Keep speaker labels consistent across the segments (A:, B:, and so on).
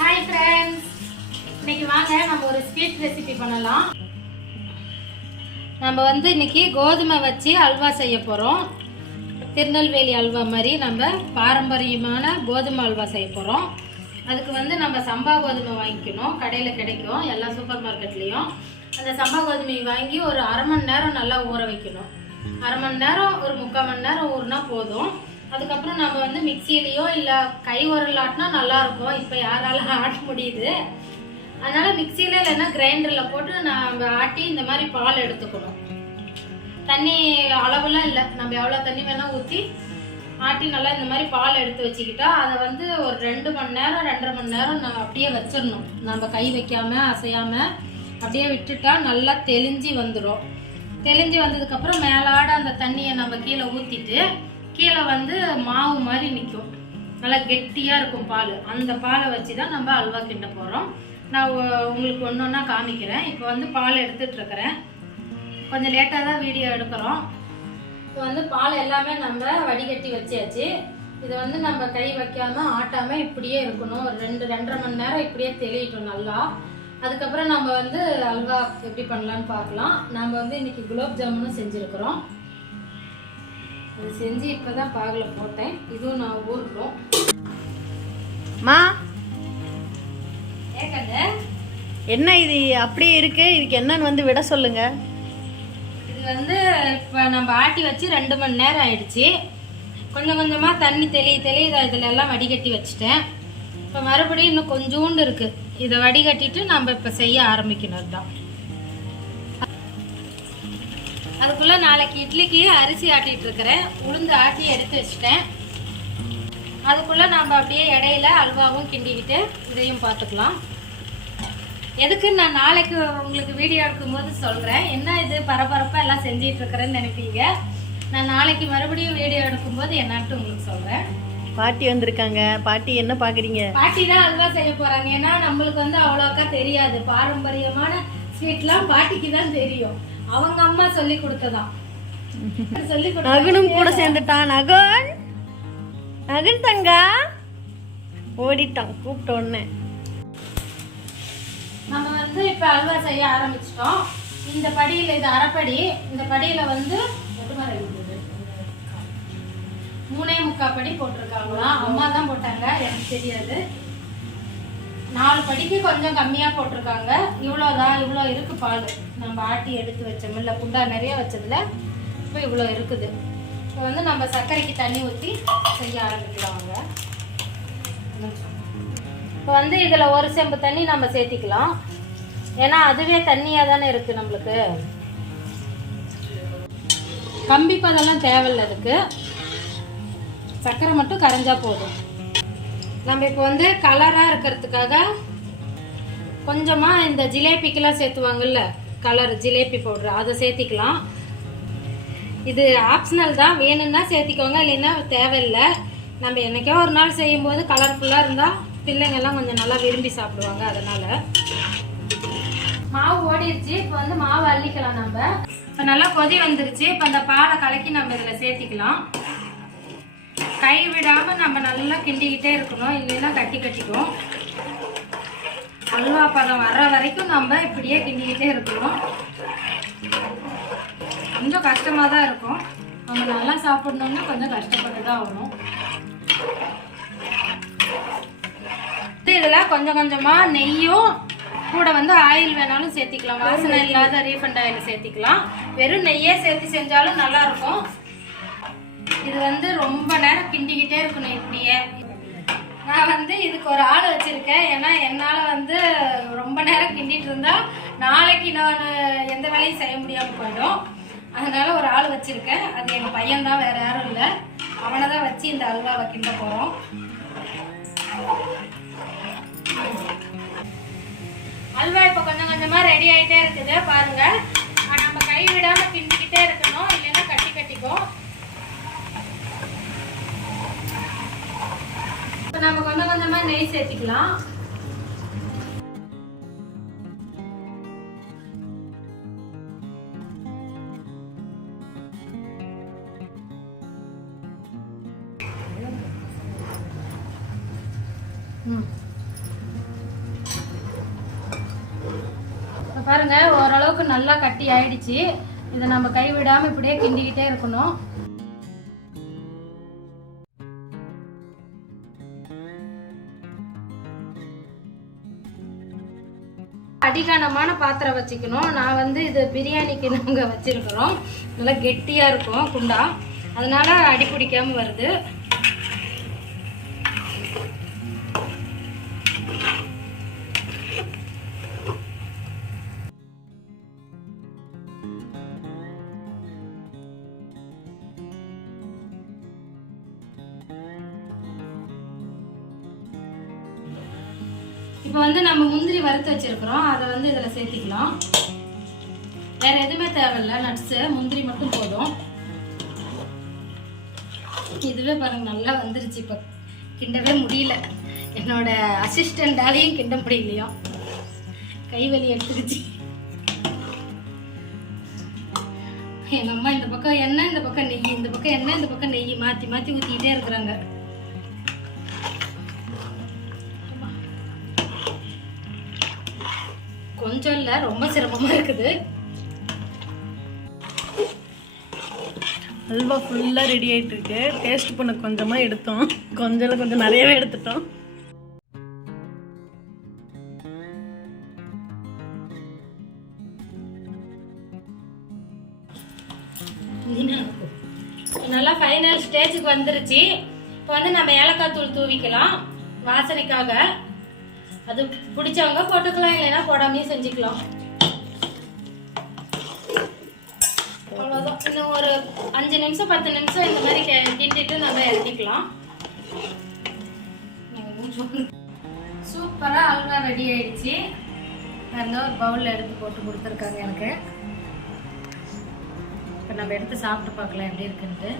A: Hi friends இன்னைக்கு வாங்க நம்ம ஒரு ஸ்வீட் ரெசிபி பண்ணலாம். நம்ம வந்து இன்னைக்கு கோதுமை வச்சு அல்வா செய்ய போகிறோம் திருநெல்வேலி அல்வா மாதிரி நம்ம பாரம்பரியமான கோதுமை அல்வா செய்ய போகிறோம் அதுக்கு வந்து நம்ம சம்பா கோதுமை வாங்கிக்கணும். கடையில் கிடைக்கும் எல்லா சூப்பர் மார்க்கெட்லேயும் அந்த சம்பா கோதுமையை வாங்கி ஒரு அரை மணி நேரம் நல்லா ஊற வைக்கணும். அரை மணி நேரம் ஒரு முக்கால் மணி நேரம் ஊறினா போதும். அதுக்கப்புறம் நம்ம வந்து மிக்சிலேயோ இல்லை கை உரல் ஆட்டினா நல்லாயிருக்கும். இப்போ யாரால ஆட்ட முடியுது. அதனால் மிக்சியில் இல்லைன்னா கிரைண்டரில் போட்டு நம்ம ஆட்டி இந்த மாதிரி பால் எடுத்துக்கணும். தண்ணி அளவுலாம் இல்லை. நம்ம எவ்வளோ தண்ணி வேணால் ஊற்றி ஆட்டி நல்லா இந்த மாதிரி பால் எடுத்து வச்சுக்கிட்டா அதை வந்து ஒரு ரெண்டு மணி நேரம் ரெண்டரை மணி நேரம் நம்ம அப்படியே வச்சிடணும். நம்ம கை வைக்காமல் அசையாமல் அப்படியே விட்டுட்டா நல்லா தெளிஞ்சு வந்துடும் தெளிஞ்சு வந்ததுக்கப்புறம் மேலாட அந்த தண்ணியை நம்ம கீழே ஊற்றிட்டு கீழே வந்து மாவு மாதிரி நிற்கும் நல்லா கெட்டியாக இருக்கும் பால். அந்த பாலை வச்சு தான் நம்ம அல்வா கிண்ட போகிறோம் நான் உங்களுக்கு ஒன்று ஒன்றா காமிக்கிறேன். இப்போ வந்து பால் எடுத்துட்ருக்கிறேன் கொஞ்சம் லேட்டாக தான் வீடியோ எடுக்கிறோம். இப்போ வந்து பால் எல்லாமே நம்ம வடிகட்டி வச்சாச்சு. இதை வந்து நம்ம கை வைக்காமல் ஆட்டாமல் இப்படியே இருக்கணும். ஒரு ரெண்டு ரெண்டரை மணி நேரம் இப்படியே தெளிட்டோம் நல்லா. அதுக்கப்புறம் நம்ம வந்து அல்வா எப்படி பண்ணலான்னு பார்க்கலாம். நம்ம வந்து இன்னைக்கு குலோப் ஜாமுனும் செஞ்சுருக்குறோம். அது செஞ்சு இப்போ தான் பாகில் போட்டேன். இதுவும் நான் ஊருக்கும்
B: மா. என்ன இது? அப்படியே இருக்கு. இதுக்கு என்னன்னு வந்து விட சொல்லுங்க.
A: இது வந்து இப்போ நம்ம ஆட்டி வச்சு ரெண்டு மணி நேரம் ஆயிடுச்சு. கொஞ்சம் கொஞ்சமாக தண்ணி தெளி தெளி இதை இதில் எல்லாம் வடிகட்டி வச்சுட்டேன். இப்போ மறுபடியும் இன்னும் கொஞ்சோண்டு இருக்குது இதை வடிகட்டிட்டு நம்ம இப்போ செய்ய ஆரம்பிக்கணும் தான் அதுக்குள்ளே நாளைக்கு இட்லிக்கு அரிசி ஆட்டிட்டு இருக்கிறேன். உளுந்து ஆட்டி எடுத்து வச்சுட்டேன். அதுக்குள்ளே நம்ம அப்படியே இடையில அல்வாவும் கிண்டிக்கிட்டு இதையும் பார்த்துக்கலாம். எதுக்கு நான் நாளைக்கு உங்களுக்கு வீடியோ எடுக்கும்போது சொல்கிறேன் என்ன இது பரபரப்பாக எல்லாம் செஞ்சிட்டு இருக்கிறேன்னு நினைப்பீங்க? நான் நாளைக்கு மறுபடியும் வீடியோ எடுக்கும்போது என்னன்ட்டு உங்களுக்கு சொல்கிறேன்
B: பாட்டி வந்திருக்காங்க. பாட்டி என்ன பாக்குறீங்க?
A: பாட்டி தான் அல்வா செய்ய போகிறாங்க ஏன்னா நம்மளுக்கு வந்து அவ்வளோக்கா தெரியாது. பாரம்பரியமான ஸ்வீட்லாம் பாட்டிக்கு தான் தெரியும். அவங்க அம்மா சொல்லி கொடுத்ததாம் சொல்லி
B: நகனும் கூட சேர்ந்துட்டான். நகன் நகன் தங்கா. ஓடிட்டான். கூப்பிட்ட உடனே.
A: நம்ம வந்து இப்போ அல்வா செய்ய ஆரம்பிச்சிட்டோம். இந்த படியில் இது அரைப்படி. இந்த படியில் வந்து. மூணே முக்கால் படி போட்டிருக்காங்களாம் அம்மா தான் போட்டாங்க. எனக்கு தெரியாது. நாலு படிக்கு கொஞ்சம் கம்மியாக போட்டிருக்காங்க. இவ்வளோதான் இவ்வளோ இருக்கு பால். நம்ம ஆட்டி எடுத்து வச்சோம் இல்லை குண்டா நிறைய வச்சதுல இப்போ இவ்வளோ இருக்குது. இப்போ வந்து நம்ம சர்க்கரைக்கு தண்ணி ஊற்றி செய்ய ஆரம்பிக்கிறாங்க. இப்போ வந்து இதில் ஒரு செம்பு தண்ணி நம்ம சேர்த்திக்கலாம். ஏன்னா அதுவே தண்ணியாக தானே இருக்குது நம்மளுக்கு. கம்பி பதெல்லாம் தேவையில்ல அதுக்கு. சர்க்கரை மட்டும் கரைஞ்சா போதும். நம்ம இப்போ வந்து கலராக இருக்கிறதுக்காக கொஞ்சமாக இந்த ஜிலேபிக்கெல்லாம் சேர்த்துவாங்கல்ல கலர் ஜிலேபி பவுட்ரு அதை சேர்த்திக்கலாம். இது ஆப்ஷனல் தான். வேணும்னா சேர்த்திக்கோங்க இல்லைன்னா தேவையில்லை. நம்ம என்னைக்கோ ஒரு நாள் செய்யும்போது கலர்ஃபுல்லாக இருந்தால் பிள்ளைங்கள்லாம் கொஞ்சம் நல்லா விரும்பி சாப்பிடுவாங்க அதனால. மாவு ஓடிடுச்சு இப்போ வந்து மாவு அள்ளிக்கலாம் நம்ம. இப்போ நல்லா கொதி வந்துருச்சு. இப்போ அந்த பாலை கலக்கி நம்ம இதில் சேர்த்திக்கலாம். கை விடாமல் நம்ம நல்லா கிண்டிக்கிட்டே இருக்கணும். இல்லைன்னா கட்டி கட்டிக்கும். அல்வா பதம் வர்ற வரைக்கும் நம்ம இப்படியே கிண்டிக்கிட்டே இருக்கணும் கொஞ்சம் கஷ்டமாக தான் இருக்கும். நம்ம நல்லா சாப்பிடணும்னா கொஞ்சம் கஷ்டப்பட்டு தான் ஆகணும். இதில் கொஞ்சம் கொஞ்சமாக நெய்யும் கூட வந்து ஆயில் வேணாலும் சேர்த்திக்கலாம். வாசனை இல்லாத ரீஃபண்ட் ஆயில் சேர்த்திக்கலாம். வெறும் நெய்யே சேர்த்து செஞ்சாலும் நல்லாயிருக்கும் இது வந்து ரொம்ப நேரம் கிண்டிக்கிட்டே இருக்கணும் இப்படியே. நான் வந்து இதுக்கு ஒரு ஆள் வச்சிருக்கேன். ஏன்னா என்னால் வந்து ரொம்ப நேரம் கிண்டிட்டு இருந்தால் நாளைக்கு நான் எந்த வேலையும் செய்ய முடியாமல் போயிடும். அதனால் ஒரு ஆள் வச்சிருக்கேன். அது எங்கள் பையன் தான் யாரும் இல்லை. அவனை தான் வச்சு இந்த அல்வாவை கிண்ட போகிறோம் அல்வா இப்போ கொஞ்சம் கொஞ்சமாக ரெடி ஆகிட்டே இருக்குது. பாருங்கள் கொஞ்சமாக நெய் சேர்த்திக்கலாம். பாருங்க ஓரளவுக்கு நல்லா கட்டி ஆயிடுச்சு. இதை நம்ம கைவிடாமல் இப்படியே கிண்டிக்கிட்டே இருக்கணும். அடிகானமான பாத்திரம் வச்சுக்கணும். நான் வந்து இது பிரியாணிக்கு நாங்கள் வச்சுருக்குறோம். நல்லா கெட்டியாக இருக்கும் குண்டா. அதனால் அடி பிடிக்காமல் வருது. இப்போ வந்து நம்ம முந்திரி வறுத்து வச்சிருக்கிறோம். அதை வந்து இதில் சேர்த்திக்கலாம். வேற எதுவுமே தேவையில்ல. நட்ஸு முந்திரி மட்டும் போதும். இதுவே பாருங்க நல்லா வந்துருச்சு. இப்போ கிண்டவே முடியல. என்னோட அசிஸ்டண்டாலையும் கிண்ட முடியலையா? கைவலி எடுத்துருச்சு. எங்கள் அம்மா இந்த பக்கம் என்ன இந்த பக்கம் நெய் இந்த பக்கம் என்ன இந்த பக்கம் நெய். மாற்றி மாற்றி ஊற்றிக்கிட்டே இருக்கிறாங்க. கொஞ்சம் இல்லை ரொம்ப சிரமமா இருக்குது.
B: அல்வா ஃபுல்லாக ரெடி ஆயிட்டு இருக்கு. டேஸ்ட் பண்ண கொஞ்சமாக எடுத்தோம். கொஞ்சம் கொஞ்சம் நிறையவே எடுத்துட்டோம்.
A: நல்லா ஃபைனல் ஸ்டேஜுக்கு வந்துருச்சு. இப்போ வந்து நம்ம ஏலக்காய் தூள் தூவிக்கலாம். வாசனைக்காக. அது பிடிச்சவங்க போட்டுக்கலாம் இல்லைன்னா போடாமையும் செஞ்சுக்கலாம். அவ்வளோதான் இன்னும் ஒரு அஞ்சு நிமிஷம் பத்து நிமிஷம் இந்த மாதிரி கே- கிண்டிட்டு நம்ம இறக்கிக்கலாம். சூப்பராக அல்வா ரெடி ஆயிடுச்சு. பாருங்க ஒரு பவுலில் எடுத்து போட்டு கொடுத்துருக்காங்க எனக்கு. இப்போ நம்ம எடுத்து சாப்பிட்டு பார்க்கலாம் எப்படி இருக்குன்ட்டு.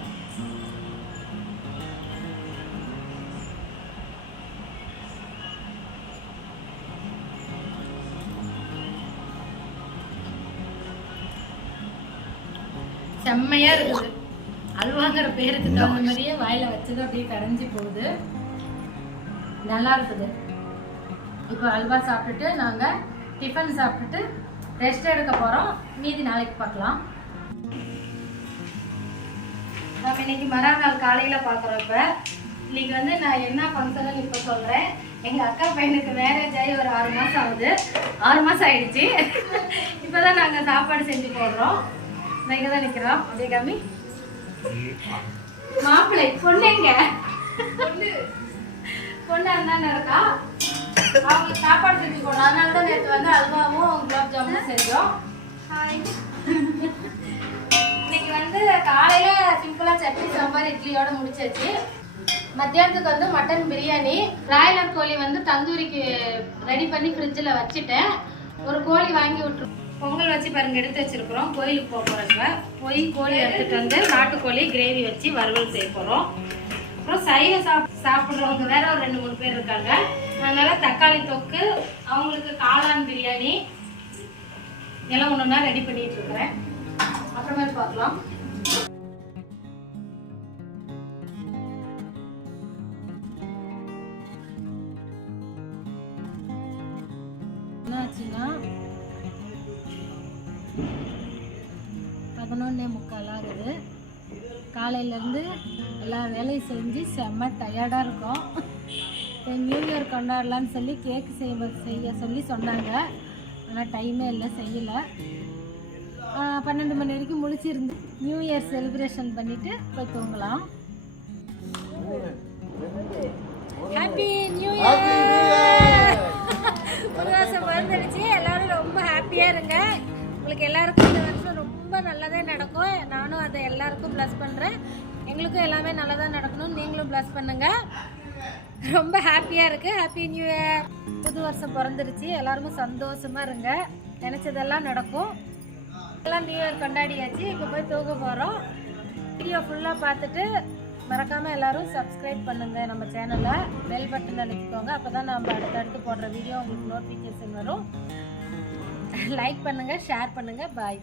A: செம்மையா இருக்குது. அல்வாங்கிற பேருக்கு தகுந்த மாதிரியே வாயில வச்சது அப்படியே கரைஞ்சி போகுது. நல்லா இருக்குது. இப்போ அல்வா சாப்பிட்டுட்டு நாங்க டிஃபன் சாப்பிட்டுட்டு ரெஸ்ட் எடுக்க போறோம். மீதி நாளைக்கு பார்க்கலாம். நம்ம இன்னைக்கு மறுநாள் காலையில பார்க்குறோம் இப்போ. இன்னைக்கு வந்து நான் என்ன ஃபங்க்ஷன் இப்போ சொல்றேன். எங்க அக்கா பையனுக்கு மேரேஜ் ஆகி ஒரு ஆறு மாசம் ஆகுது. ஆறு மாசம் ஆயிடுச்சு. இப்போதான் நாங்க சாப்பாடு செஞ்சு போடுறோம். நான் இங்கே தான் நிற்கிறோம் அப்படியே கம்மி மாப்பிள்ளை பொண்ணுங்க பொண்ணு இருக்கா? அவங்களுக்கு சாப்பாடு செஞ்சு போடணும். அதனால தான் நேற்று வந்து அல்வாவும் குலாப் ஜாமுனும் செஞ்சோம். இன்னைக்கு வந்து காலையில சிம்பிளா சட்னி சாம்பார் இட்லியோட முடிச்சாச்சு. மத்தியானத்துக்கு வந்து மட்டன் பிரியாணி. பிராய்லர் கோழி வந்து தந்தூரிக்கு ரெடி பண்ணி ஃப்ரிட்ஜில் வச்சுட்டேன். ஒரு கோழி வாங்கி விட்டுரு பொங்கல் வச்சு பாருங்க எடுத்து வச்சிருக்கிறோம். கோயிலுக்கு போக போகிறோங்க போய் கோழி எடுத்துட்டு வந்து நாட்டுக்கோழி கிரேவி வச்சு வறுவல் செய்ய போகிறோம் அப்புறம் சைவ சாப் சாப்பிட்றவங்க வேற ஒரு ரெண்டு மூணு பேர் இருக்காங்க. அதனால தக்காளி தொக்கு அவங்களுக்கு காளான் பிரியாணி எல்லாம் ஒன்று ரெடி பண்ணிட்டு இருக்கிறேன். அப்புறமேல் பார்க்கலாம். காலையிலேருந்து எல்லா வேலையும் செஞ்சு செம்ம டயர்டாக இருக்கும். நியூ இயர் கொண்டாடலான்னு சொல்லி கேக்கு செய்ய செய்ய சொல்லி சொன்னாங்க. ஆனால் டைமே இல்லை செய்யலை. பன்னெண்டு மணி வரைக்கும் முழிச்சிருந்து நியூ இயர் செலிப்ரேஷன் பண்ணிட்டு போய் தூங்கலாம். ஹாப்பி நியூ இயர் புது வருஷம் பிறந்துடுச்சு. எல்லாரும் ரொம்ப ஹாப்பியாக இருங்க. உங்களுக்கு எல்லாருக்கும் எல்லாருக்கும் ரொம்ப நல்லதே நடக்கும். நானும் அதை எல்லாருக்கும் ப்ளஸ் பண்ணுறேன் எங்களுக்கும் எல்லாமே நல்லதாக நடக்கணும். நீங்களும் ப்ளஸ் பண்ணுங்கள் ரொம்ப ஹாப்பியாக இருக்குது ஹாப்பி நியூ இயர் புது வருஷம் பிறந்துருச்சு. எல்லாருமே சந்தோஷமாக இருங்க. நினச்சதெல்லாம் நடக்கும். எல்லாம் நியூ இயர் கொண்டாடியாச்சு. இப்போ போய் தூங்க போகிறோம் வீடியோ ஃபுல்லாக பார்த்துட்டு மறக்காமல் எல்லோரும் சப்ஸ்கிரைப் பண்ணுங்கள் நம்ம சேனலை பெல் பட்டன் அழுத்திக்கோங்க. அப்போ தான் நம்ம அடுத்தடுத்து போடுற வீடியோ உங்களுக்கு நோட்டிஃபிகேஷன் வரும். லைக் பண்ணுங்கள் ஷேர் பண்ணுங்கள் பாய்